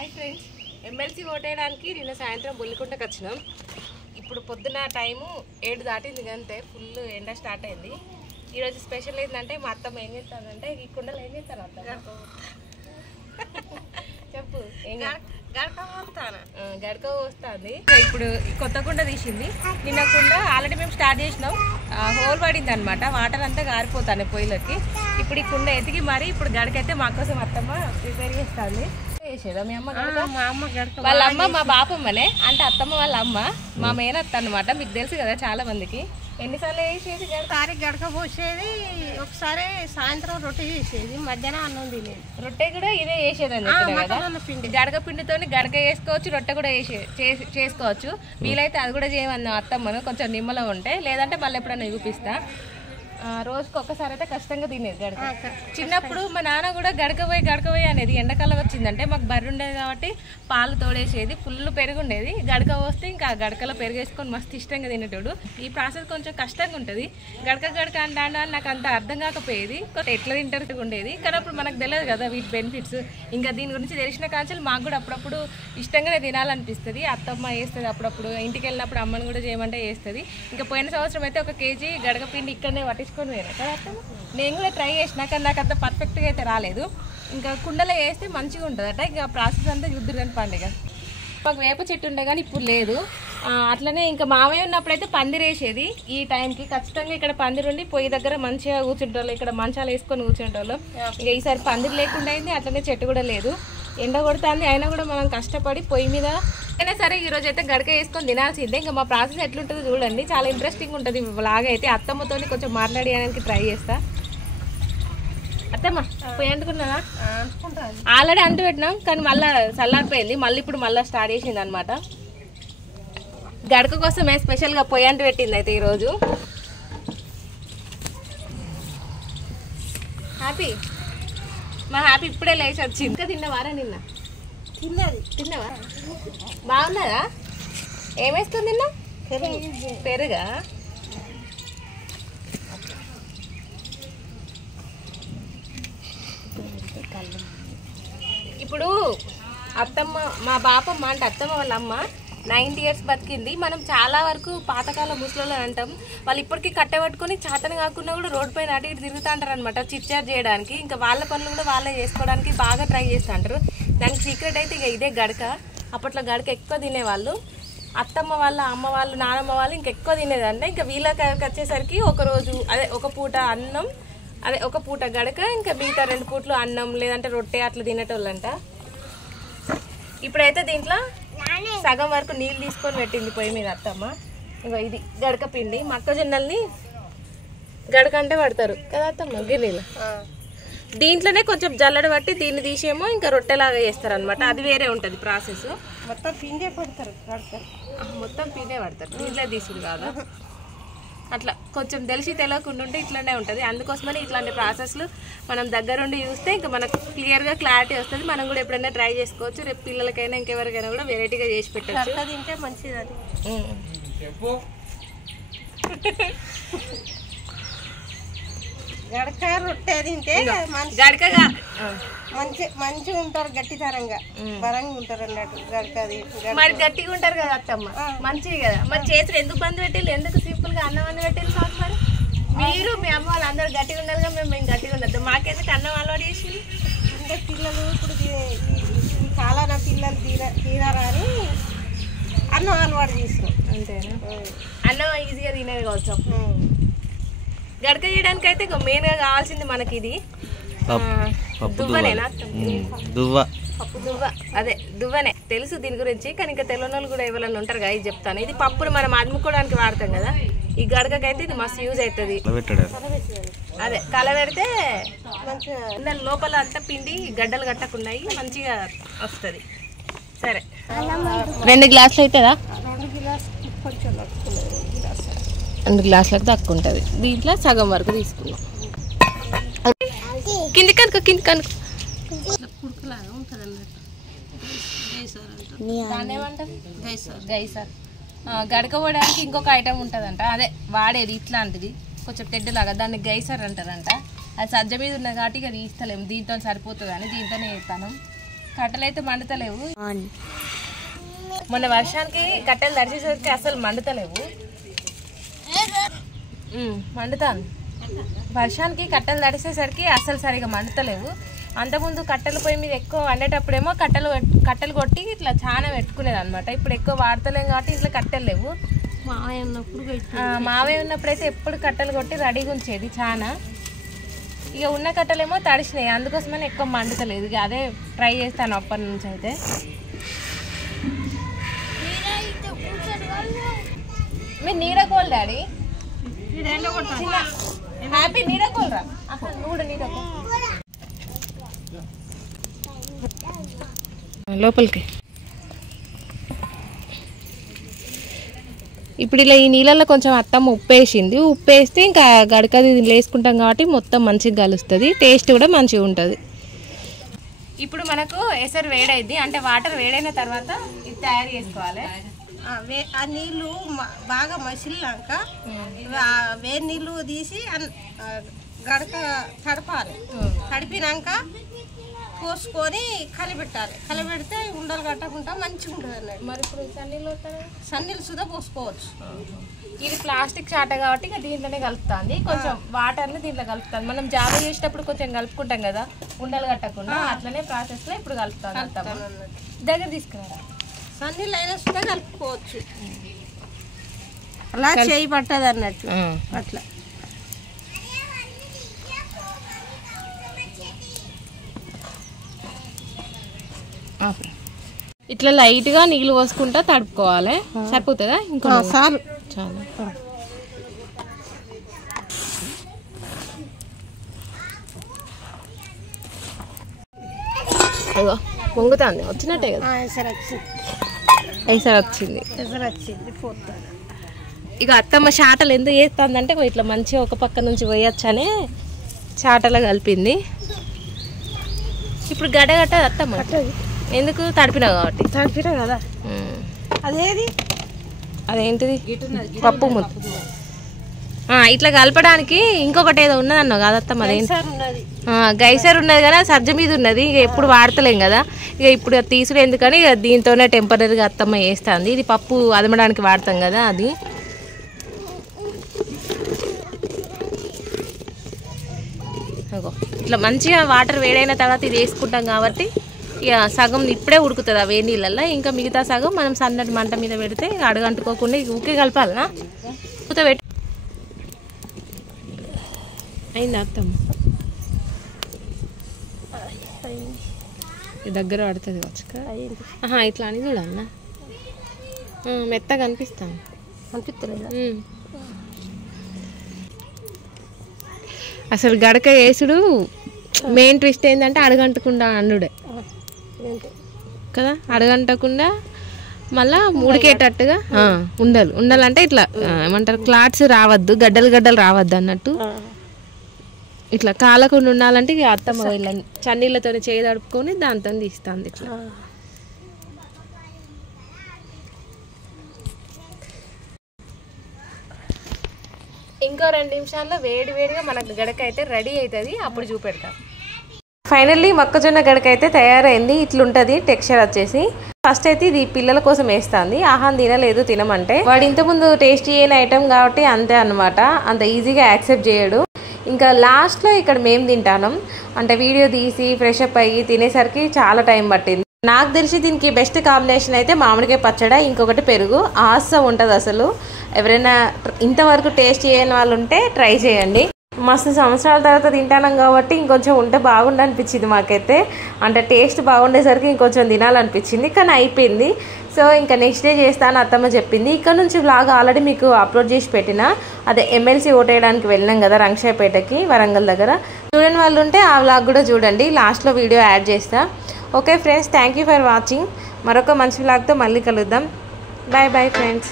Hi friends, MLC ఓటేయడానికి నిన్న సాయంత్రం బొల్లికుంటకు వచ్చినాం. ఇప్పుడు పొద్దున టైము 7 దాటింది, అంతే ఫుల్ ఎండ స్టార్ట్ అయింది. ఈరోజు స్పెషల్ ఏంటంటే మా అత్తమ్మ ఏం చేస్తానంటే ఈ కుండలో ఏం చేస్తాను అత్తమ్మ చెప్పు. గడక వస్తుంది. ఇప్పుడు కొత్త కుండ తీసింది. నిన్న కుండ ఆల్రెడీ మేము స్టార్ట్ చేసినాం, హోల్ పడింది అనమాట. వాటర్ అంతా గారిపోతాను పొయ్యిలోకి. ఇప్పుడు ఈ కుండ ఎతికి మరి ఇప్పుడు గడకైతే మా కోసం అత్తమ్మ ప్రిపేర్ చేస్తుంది. చేసేదా మీ అమ్మ? మా అమ్మ గడక వాళ్ళ అమ్మ మా బాపమ్మనే, అంటే అత్తమ్మ వాళ్ళ అమ్మ మా మేనత్త అనమాట. మీకు తెలుసు కదా చాలా మందికి. ఎన్నిసార్లు వేసేది? ఒకసారి గడక పోసేది, ఒకసారి సాయంత్రం రొట్టె చేసేది, మధ్యాహ్నం అన్నం తినేది. రొట్టె కూడా ఇదే వేసేదని పిండి, గడక పిండితో గడక వేసుకోవచ్చు, రొట్టె కూడా చేసుకోవచ్చు. వీలైతే అది కూడా చేయమన్నా అత్తమ్మను, కొంచెం నిమ్మలో ఉంటే. లేదంటే మళ్ళీ ఎప్పుడన్నా చూపిస్తా. రోజుకి ఒక్కసారి అయితే ఖచ్చితంగా తినేది గడక. చిన్నప్పుడు మా నాన్న కూడా గడకపోయి అనేది. ఎండాకాలం వచ్చిందంటే మాకు బర్రె ఉండేది కాబట్టి పాలు తోడేసేది, ఫుల్ పెరుగు ఉండేది. గడక పోస్తే ఇంకా గడకలో పెరుగు వేసుకొని మస్తు ఇష్టంగా తినేటోడు. ఈ ప్రాసెస్ కొంచెం కష్టంగా ఉంటుంది. గడక అంటాను అని నాకు అంత అర్థం కాకపోయేది. ఎట్లా తింటారు ఉండేది. కానీ అప్పుడు మనకు తెలియదు కదా వీటి బెనిఫిట్స్. ఇంకా దీని గురించి తెలిసిన కాంచెలు మాకు కూడా అప్పుడప్పుడు ఇష్టంగానే తినాలనిపిస్తుంది. అత్తమ్మ వేస్తుంది, అప్పుడప్పుడు ఇంటికి వెళ్ళినప్పుడు అమ్మని కూడా చేయమంటే వేస్తుంది. ఇంకా పోయిన సంవత్సరం అయితే 1 కేజీ గడక పిండి ఇక్కడనే పట్టించుకొని పోయినా కదా అత్తమ్మ. నేను కూడా ట్రై చేసినా, కానీ నాకు అంత పర్ఫెక్ట్గా అయితే రాలేదు. ఇంకా కుండలో వేస్తే మంచిగా ఉంటుందట. ఇంకా ప్రాసెస్ అంతా యుద్ధురని పండుగ. మాకు వేప చెట్టు ఉండే కానీ ఇప్పుడు లేదు. అట్లనే ఇంకా మామయ్య ఉన్నప్పుడైతే పందిరి వేసేది. ఈ టైంకి ఖచ్చితంగా ఇక్కడ పందిరి ఉండి పొయ్యి దగ్గర మంచిగా కూర్చుంటోళ్ళు, ఇక్కడ మంచాలు వేసుకొని కూర్చుంటోళ్ళు. ఇక ఈసారి పందిరి లేకుండా అయింది, అట్లనే చెట్టు కూడా లేదు. ఎండ కొడుతుంది, అయినా కూడా మనం కష్టపడి పొయ్యి మీద అయినా సరే ఈరోజు అయితే గడక వేసుకొని తినాల్సిందే. ఇంకా మా ప్రాసెస్ ఎట్లుంటుందో చూడండి, చాలా ఇంట్రెస్టింగ్ ఉంటుంది. లాగా అయితే అత్తమ్మతో కొంచెం మాట్లాడడానికి ట్రై చేస్తా. అత్తమ్మ పొయ్యి అంటుకున్నావా? ఆల్రెడీ అంటు పెట్టినాం, కానీ మళ్ళీ చల్లారిపోయింది. మళ్ళీ ఇప్పుడు మళ్ళీ స్టార్ట్ చేసింది అనమాట. గడక కోసమే స్పెషల్గా పొయ్యి అంటు పెట్టింది అయితే ఈరోజు. హ్యాపీ మా హ్యాపీ ఇప్పుడే లేచి వచ్చింది. ఇంకా తిన్నవారా? నిన్న తిన్నావా? బాగున్నదా? ఏమేసుకొని తిన్నా? పెరుగా? ఇప్పుడు అత్తమ్మ మా బాపమ్మ అంటే అత్తమ్మ వాళ్ళ అమ్మ 90 years బతికింది. మనం చాలా వరకు పాతకాల ముసలోళ్ళు అంటాం. వాళ్ళు ఇప్పటికీ కట్టబట్టుకొని చేతన కాకుండా కూడా రోడ్డు పైన అటు ఇటు తిరుగుతూ అంటారు అనమాట, చిట్చాట్ చేయడానికి. ఇంకా వాళ్ళ పనులు కూడా వాళ్ళే చేసుకోవడానికి బాగా ట్రై చేస్తూ అంటారు. దానికి సీక్రెట్ అయితే ఇక ఇదే గడక. అప్పట్లో గడక ఎక్కువ తినేవాళ్ళు. అత్తమ్మ వాళ్ళ అమ్మ వాళ్ళు నానమ్మ వాళ్ళు ఇంకెక్కువ తినేదంటే. ఇంకా వీళ్ళకి వచ్చేసరికి ఒకరోజు అదే ఒక పూట అన్నం, అదే ఒక పూట గడక, ఇంకా మిగతా 2 పూటలు అన్నం లేదంటే రొట్టె అట్లా తినేటోళ్ళంట. ఇప్పుడైతే దీంట్లో సగం వరకు నీళ్ళు తీసుకొని పెట్టింది పొయ్యి మీద అత్తమ్మ. ఇంకా ఇది గడక పిండి. మొక్కజొన్నల్ని గడక అంటే పడతారు కదా అత్తమ్మ గిన్నెలు. దీంట్లోనే కొంచెం జల్లడ పట్టి దీన్ని తీసేమో ఇంకా రొట్టెలాగా చేస్తారు అనమాట. అది వేరే ఉంటుంది ప్రాసెస్. మొత్తం పిండే పడతారు, మొత్తం పిండే పడతారు, దీంట్లో తీసుడు కాదు. అట్లా కొంచెం తెలియకుండా ఉంటే ఇట్లానే ఉంటుంది. అందుకోసమని ఇట్లాంటి ప్రాసెస్లు మనం దగ్గరుండి చూస్తే ఇంకా మనకు క్లియర్గా క్లారిటీ వస్తుంది. మనం కూడా ఎప్పుడైనా ట్రై చేసుకోవచ్చు. రేపు పిల్లలకైనా ఇంకెవరికైనా కూడా వెరైటీగా చేసి పెట్టచ్చు. తింటే మంచిది. అది గడక రొట్టె తింటే గడకగా మంచిగా ఉంటారు, గట్టితరంగా బలంగా ఉంటారు అన్నట్టు. గడక మరి గట్టిగా ఉంటారు కదా అత్తమ్మ, మంచిది కదా. మరి చేతులు ఎందుకు బంద్ పెట్టాలి? ఎందుకు సింపుల్ గా అన్నం అన్న పెట్టాలి కాదు? మరి మీరు మీ అమ్మ వాళ్ళు అందరూ గట్టిగా ఉండాలిగా, మేము గట్టిగా ఉండద్దు. మాకెందుకు అన్నం అలవాటు చేసి? అంటే పిల్లలు ఇప్పుడు ఈ కాలాన పిల్లలు తినరా అని అన్నం అలవాటు చేసినాం. అంతేనా? అన్నం ఈజీగా తినేది కావచ్చు. గడక చేయడానికి అయితే మెయిన్గా కావాల్సింది మనకి ఇది దువ్వనేనా? పప్పు దువ్వ, అదే దువ్వనే. తెలుసు దీని గురించి, కానీ ఇంకా తెలియని వాళ్ళు కూడా ఎవరైనా ఉంటారు కదా, ఇది చెప్తాను. ఇది పప్పును మనం అదుముకోవడానికి వాడతాం కదా. ఈ గడకకైతే ఇది మస్తు యూజ్ అవుతుంది. అదే కలబెడితే మంచిగా లోపల అంతా పిండి గడ్డలు కట్టకుండా మంచిగా వస్తుంది. సరే 2 గ్లాసులు అవుతుందా? 2 గ్లాసులకు తక్కువ ఉంటుంది. దీంట్లో సగం వరకు తీసుకున్నాం. కింది కనుక కుడుకులాగా ఉంటుంది అన్నట్టు. గైసర్ గడక పోవడానికి ఇంకొక ఐటమ్ ఉంటుందంట, అదే వాడేది ఇట్లాంటిది కొంచెం తెడ్డులాగా, దాన్ని గైసర్ అంటారంట. అది సజ్జ మీద ఉన్న కాబట్టి ఇక తీస్తలేము, దీంతో సరిపోతుంది అని దీంతోనే వేస్తాను. కట్టెలు అయితే మండుతలేవు. మొన్న వర్షానికి కట్టెలు తడిచేసరికి అసలు మండుతలేవు. మండుతాను. వర్షానికి కట్టెలు తడిసేసరికి అసలు సరిగా మండుతలేవు. అంతకుముందు కట్టెల పొయ్యి మీద ఎక్కువ వండేటప్పుడేమో కట్టెలు కొట్టి ఇట్లా చాలా పెట్టుకునేది అనమాట. ఇప్పుడు ఎక్కువ వాడతలేం కాబట్టి ఇంట్లో కట్టెలు లేవు. మావయ్య ఉన్నప్పుడైతే ఎప్పుడు కట్టెలు కొట్టి రెడీగా ఉంచేది చాలా. ఇక ఉన్న కట్టెలేమో తడిసినాయి, అందుకోసమని ఎక్కువ మండుతలేదు. ఇక అదే ట్రై చేస్తాను అప్పటి నుంచి. అయితే మీరు నీడకోల్ డాడీ, హ్యాపీ నీడకోల్ రా. నువ్వు కూడా నీడకోల్ లోపలికి. ఇప్పుడు ఇలా ఈ నీళ్ళల్లో కొంచెం అత్తమ్మ ఉప్పు వేసింది. ఉప్పు వేస్తే ఇంకా గడకది వేసుకుంటాం కాబట్టి మొత్తం మంచిగా కలుస్తుంది, టేస్ట్ కూడా మంచిగా ఉంటుంది. ఇప్పుడు మనకు ఎసరు వేడైంది, అంటే వాటర్ వేడైన తర్వాత ఇది తయారు చేసుకోవాలి. ఆ నీళ్ళు బాగా మసిలినాక వేడి నీళ్ళు తీసి గడక తడపాలి. తడిపినాక పోసుకొని కలిపెట్టాలి. కలిపెడితే ఉండలు కట్టకుండా మంచిగా ఉంటుంది అన్నట్టు. మరి ఇప్పుడు సన్నీళ్ళు సుధా పోసుకోవచ్చు. ఇది ప్లాస్టిక్ చాట కాబట్టి ఇక దీంట్లోనే కలుపుతుంది. కొంచెం వాటర్ని దీంట్లో కలుపుతుంది. మనం జావ చేసేటప్పుడు కొంచెం కలుపుకుంటాం కదా ఉండలు కట్టకుండా, అట్లనే ప్రాసెస్లో ఇప్పుడు కలుపుతాను. దగ్గర తీసుకురా. సన్నీళ్ళు అయినా సుధా కలుపుకోవచ్చు. అలా చేయి పట్టదు అన్నట్టు. అట్లా ఇట్లా లైట్గా నీళ్ళు పోసుకుంటా తడుపుకోవాలి. సరిపోతుందా? ఇంకో చాలు చాలు. అదో పొంగుతుంది, వచ్చినట్టే కదా. ఎసరు వచ్చింది. ఇక అత్తమ్మ చాటలు ఎందుకు వేస్తుందంటే ఇట్లా మంచిగా ఒక పక్క నుంచి పోయొచ్చనే చాటలో కలిపింది. ఇప్పుడు గడ్డ అత్తమ్మ ఎందుకు? తడిపినావు కాబట్టి. తడిపినా కదా. అదేంటిది? పప్పు ముద్ద. ఇట్లా కలపడానికి ఇంకొకటి ఏదో ఉన్నదన్నావు కదా అత్తమ్మ? గైసర్ ఉన్నది కదా, సజ్జ మీద ఉన్నది. ఇక ఎప్పుడు వాడతలేం కదా, ఇక ఇప్పుడు తీసుడు ఎందుకని ఇక దీంతోనే టెంపరీగా అత్తమ్మ వేస్తుంది. ఇది పప్పు అదమడానికి వాడతాం కదా అది. ఇట్లా మంచిగా వాటర్ వేడైన తర్వాత ఇది వేసుకుంటాం కాబట్టి ఇక సగం ఇప్పుడే ఉడుకుతుంది ఆ వేడి నీళ్ళల్లో. ఇంకా మిగతా సగం మనం సన్నటి మంట మీద పెడితే అడగంటుకోకుండా ఊకే కలపాలనా. పూత పెట్టి అయింది అత్తమ్మ. దగ్గర పడుతుంది వచ్చుక. ఇట్లా అని చూడన్నా, మెత్తగా అనిపిస్తాను. అసలు గడక వేసుడు మెయిన్ ట్విస్ట్ ఏంటంటే అడగంటకుండా అండుడే కదా. అడగంటకుండా మళ్ళా ఉడికేటట్టుగా ఉండాలంటే ఇట్లా ఏమంటారు, క్లాట్స్ రావద్దు, గడ్డలు రావద్దు అన్నట్టు. ఇట్లా కాలకుండా ఉండాలంటే ఇక అత్తమ్మ ఇలా చన్నీళ్ళతో చేయి తడుపుకొని దాంతో తీస్తుంది ఇట్లా. ఇంకో 2 నిమిషాల్లో వేడిగా మనకు గడక అయితే రెడీ అవుతుంది, అప్పుడు చూపెడతాం. ఫైనల్లీ మొక్కజొన్న గడక అయితే తయారైంది. ఇట్లుంటుంది టెక్స్చర్ వచ్చేసి. ఫస్ట్ అయితే ఇది పిల్లల కోసం వేస్తుంది. ఆహాన్ తినలేదు తినమంటే, వాడు ఇంతకుముందు టేస్ట్ చేయని ఐటమ్ కాబట్టి అంతే అనమాట, అంత ఈజీగా యాక్సెప్ట్ చేయడు. ఇంకా లాస్ట్లో ఇక్కడ మేము తింటాం. అంటే వీడియో తీసి ఫ్రెష్ అప్ అయ్యి తినేసరికి చాలా టైం పట్టింది. నాకు తెలిసి దీనికి బెస్ట్ కాంబినేషన్ అయితే మామిడికాయ పచ్చడి, ఇంకొకటి పెరుగు. ఆసమ్ ఉంటుంది అసలు. ఎవరైనా ఇంతవరకు టేస్ట్ చేయని వాళ్ళు ఉంటే ట్రై చేయండి. మస్తు సంవత్సరాల తర్వాత తింటానం కాబట్టి ఇంకొంచెం ఉంటే బాగుండు అనిపించింది మాకైతే. అంటే టేస్ట్ బాగుండేసరికి ఇంకొంచెం తినాలనిపించింది, కానీ అయిపోయింది. సో ఇంకా నెక్స్ట్ డే చేస్తాను అత్తమ్మ చెప్పింది. ఇక్కడ నుంచి వ్లాగ్ ఆల్రెడీ మీకు అప్లోడ్ చేసి పెట్టిన, అదే ఎమ్మెల్సీ ఓటేయడానికి వెళ్ళినాం కదా రంగశాయపేటకి, వరంగల్ దగ్గర. చూడని వాళ్ళు ఉంటే ఆ వ్లాగ్ కూడా చూడండి, లాస్ట్లో వీడియో యాడ్ చేస్తా. Okay friends, thank you for watching. మరొక మంచి వ్లాగ్తో మళ్ళీ కలుద్దాం. Bye bye friends.